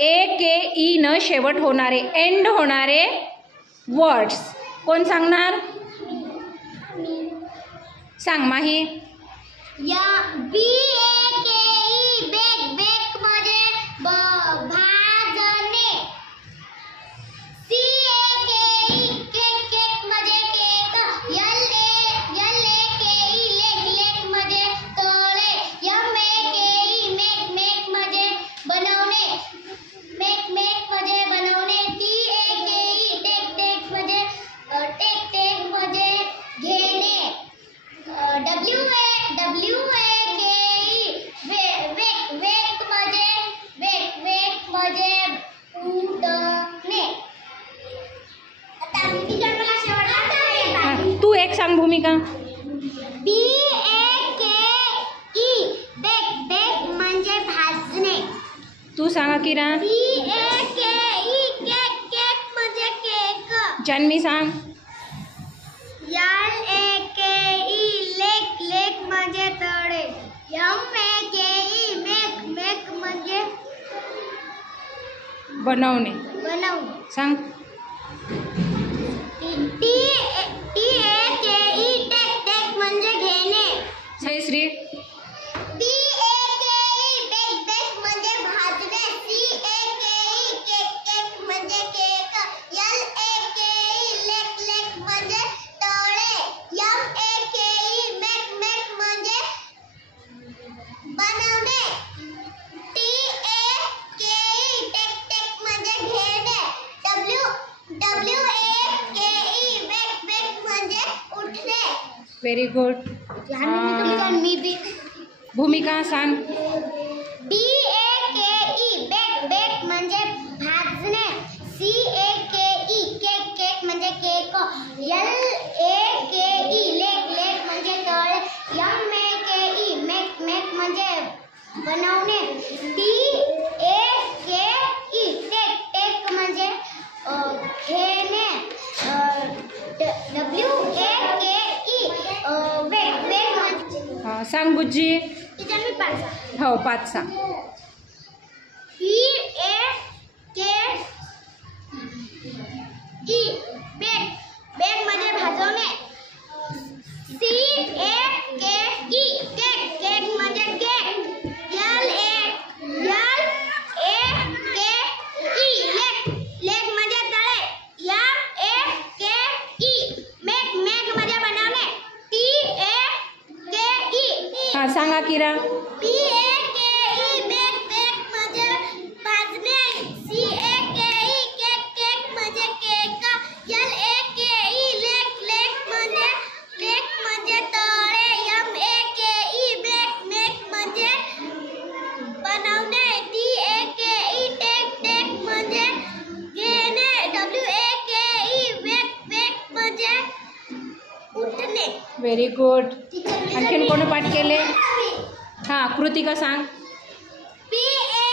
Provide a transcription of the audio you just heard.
ए के E न शेवट होणारे एंड होणारे वर्ड्स कोण सांगणार? सांग माही. या BAKE बेक बेक म्हणजे भाजणे. CAKE केक केक म्हणजे केक. LAKE लेक लेक म्हणजे तळे. MAKE मेक मेक म्हणजे बनवणे. मेक मेक म्हणजे बनवणे. TAKE टेक टेक म्हणजे टेक टेक म्हणजे घेणे. WAKE वेक वेक म्हणजे उठणे. आता टीचर मला शेवटचा तू एक सांग भूमिका. BAKE बेक बेक म्हणजे भाजणे. तू सांग किरा. CAKE केक केक म्हणजे केक. जान्हवी सांग. LAKE लेक लेक म्हणजे तळे. MAKE मेक मेक म्हणजे बनवणे. बनवणे. सांग. TAKE टेक टेक म्हणजे घेणे. जयश्री. BAKE बेक बेक म्हणजे भाजणे. CAKE केक केक म्हणजे केक. LAKE लेक लेक म्हणजे तळे. MAKE मेक मेक म्हणजे बनवणे. TAKE टेक टेक म्हणजे घेणे. WAKE बेक बेक म्हणजे उठणे. Very good. मी बी भूमिका सांग. BAKE बेक बेक म्हणजे भाजणे. CAKE केक केक म्हणजे केक. LAKE लेक लेक म्हणजे तळे. MAKE मेक मेक म्हणजे बनवणे. TAKE टेक टेक म्हणजे घेणे. WAKE वेक वेक म्हणजे सांग बुज्जी. तिच्या मी पाच. हो 5 सांग. BAKE बेक बेक म्हणजे भाजवणे. CAKE केक केक म्हणजे केक. LAKE लेक लेक म्हणजे तळे. MAKE मेक मेक म्हणजे बनवणे. TAKE सांगा किरा. BAKE बेक बेक म्हणजे भाजणे. CAKE केक केक म्हणजे केक. LAKE लेक लेक म्हणजे तळे. MAKE मेक मेक म्हणजे बनवणे. TAKE टेक टेक म्हणजे घेणे. WAKE वेक वेक म्हणजे उठणे. Very good. आणखीन कोण पाठ केले? हां कृतिका सांग. BAKE